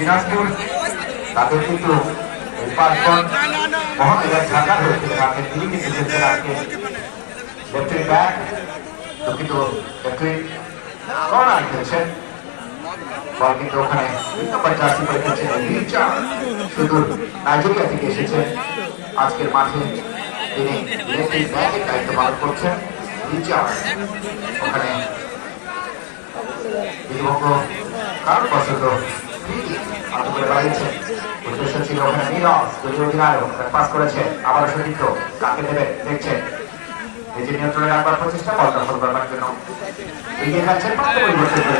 দিনাজপুর তাদের কিন্তু মোহামেডান ঢাকার হয়েছে আজকে তিনি কিন্তু খেলছেন আজকে লেফটেন্ট ব্যাক দুঃখিত লেফটেন্ট কর্নার খেলছেন বল কিন্তু ওখানে 3 নম্বর জার্সি পরে খেলছেন সুদূর নাইজেরিয়া থেকে এসেছেন আজকের মাঠে তিনি লেফটেন্ট ব্যাকের দায়িত্ব পালন করছেন ওখানে বিভক্ত কারণবশত করে বাড়িয়েছেন উদ্দেশ্য ছিল ওখানে নিরস দলীয় অধিনায়ক পাস করেছে আবার সতীর্থ কাকে দেবে দেখছেন নিজের নিয়ন্ত্রণে রাখবার প্রচেষ্টা বল দখল করবার জন্য এগিয়ে যাচ্ছেন পাত্র পরিবর্তন করে